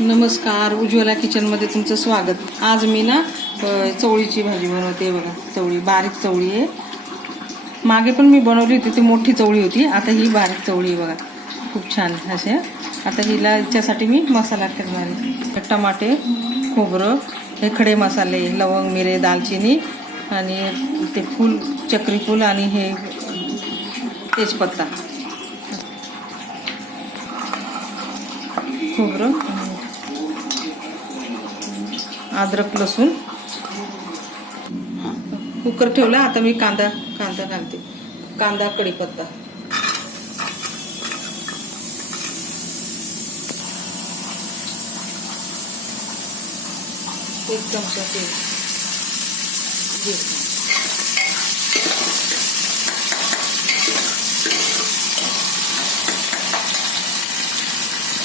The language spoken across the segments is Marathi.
नमस्कार उज्ज्वला किचनमध्ये तुमचं स्वागत. आज मी ना चवळीची भाजी बनवते बघा चवळी बारीक चवळी आहे. मागे पण मी बनवली होती ती मोठी चवळी होती आता ही बारीक चवळी आहे बघा. खूप छान असे आता हिला याच्यासाठी मी मसाला करणार आहे. टमाटे खोबरं हे खडे मसाले लवंग मिरे दालचिनी आणि ते फूल चक्री फूल आणि हे तेजपत्ता. खोबरं अद्रक लसूण. कुकर ठेवला आता मी कांदा कांदा घालते. कांदा कढीपत्ता. एक चमचा तेल.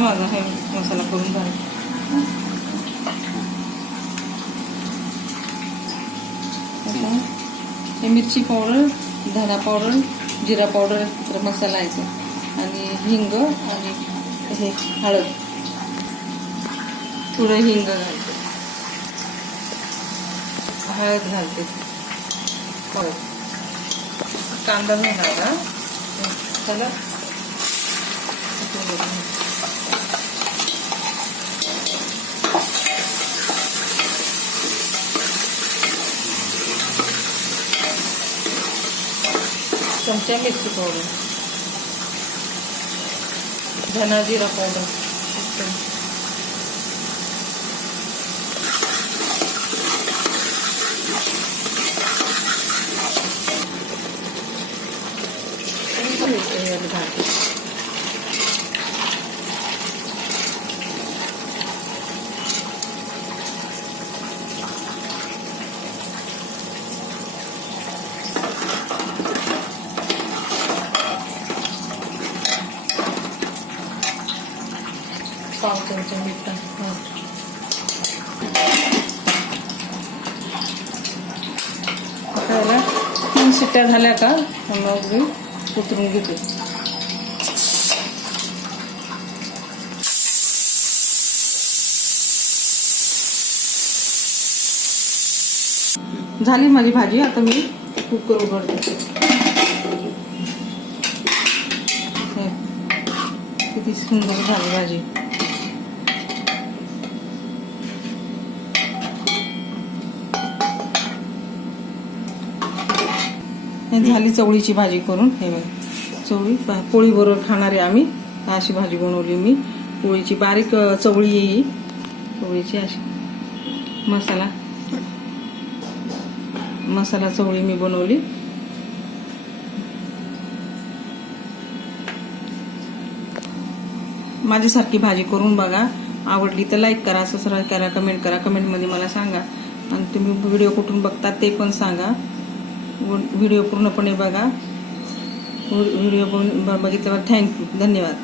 माझा हे मसाला करून झाला हे मिरची पावडर धना पावडर जिरा पावडर तर मसाला आहे आणि हिंग आणि हे हळद. थोडं हिंग घालते. हळद घालते. हळद कांदा घालावा चला. चमचा मिरची पावडर धना जिरा पावडर एक चमचा. हे याला घालते. पाव चमचा मीठ टाक. आता तीन शिट्ट्या झाल्या का? मग मी उतरून घेते. झाली माझी भाजी आता मी कुकर उघडते. किती सुंदर झाली भाजी. हे झाली चवळीची भाजी करून हे बघा. चवळी पा- पोळीबरोबर खाणारे आम्ही. अशी भाजी बनवली मी. पोळीची बारीक चवळी येई चवळीची अशी. मसाला. मसाला चवळी मी बनवली. माझ्यासारखी भाजी करून बघा. आवडली तर लाईक करा सबस्क्राईब करा कमेंट करा. कमेंटमध्ये मला सांगा. आणि तुम्ही व्हिडिओ कुठून बघता ते पण सांगा. व्हिडिओ पूर्णपणे बघा. व्हिडिओ बघितल्यावर थँक्यू. धन्यवाद.